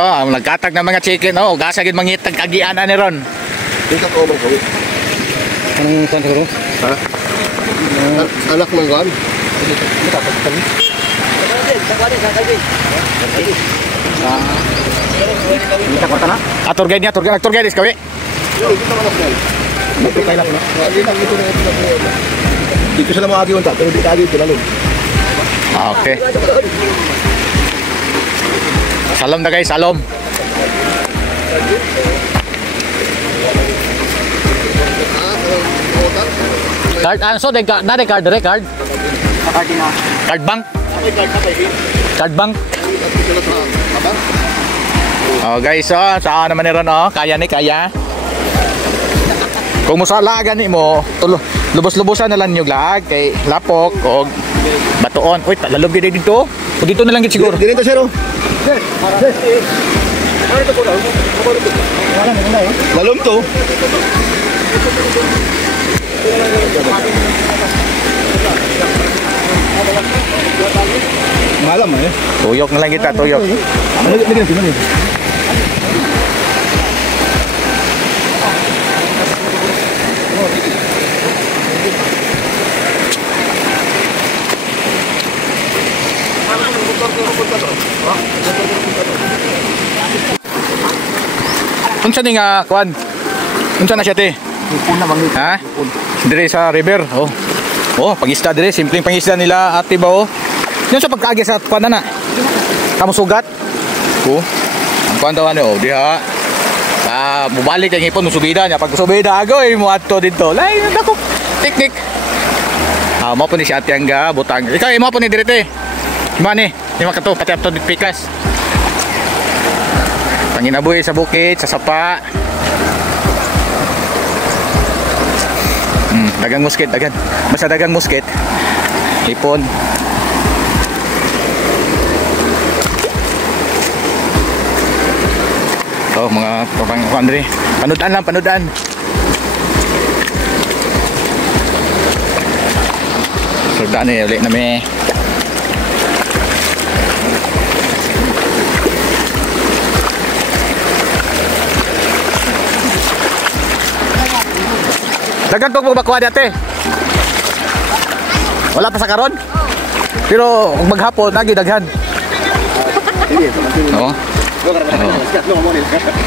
Oh, nagkatag na mga chicken. Oh, gasa gid mangitag kagian ani ron. Dito ko man ko. Anong kan siguro? Ha? Anak man gan. Atur guide niya, tour guide is kawi. Dito sila mga agiwan ta, pero di tagi dito lalo. Okay. Salam na guys, salam. Card, so na card dire card. Card bank. Card bank. Oh guys, oh, saan naman ni ron oh, kaya ni kaya. Kung musalagan ni mo, lubos-lubosan na lang yung lag kay lapok o batuon. Uy, talalog din dito. O dito na lang gid siguro. Dito sir. Lalom to. Malam eh. Tuyok na lang kita, tuyok. Unsa ni nga kuan? Unsa na siya te? Ipon na bangit. Ha? Dire sa river. Oh. Oh, pangista dire, simpleng pangista nila ate ba oh. Yan sa pagkaagi sa kuan na. Kamu sugat? Oh. Ang kuan daw ano, diha. Mubalik ang ipon musubida niya. Pag musubida agoy mo adto dito. Lay dako. Teknik. Mo po ni si Ate Angga butang. Ikaw mo po ni direte. Mani, ni makato pati adto dit pikas. Panginabuhi sa bukid, sa sapa. Dagang musket, dagan. Basta dagang musket. Ipon. Oh, mga papang Andre. Panudan lang, panudan. Sudan ni ulit na may. Dagan tong magbakuha dati. Wala pa sa karon. Pero kung maghapon lagi daghan. Oo.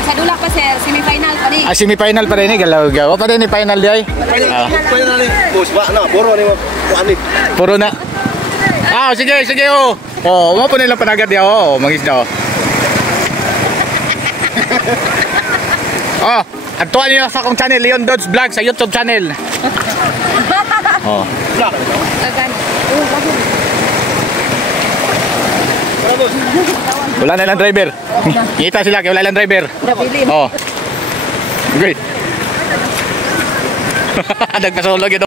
Sa dula pa sir, semi-final pa ni. Semi-final pa rin ni galaw-gaw. Pa rin ni final di ay. Final ni. Boss ba na, puro ni mo kuan ni. Puro na. Sige oh. Oh, mo po nila panagad di oh, mangisda oh. Oh, antuan niyo sa akong channel, Leon Dodds Vlog sa YouTube channel. Oh. Wala na lang driver. Kita sila kaya wala lang driver. Oh. Great. Nagkasulog ito.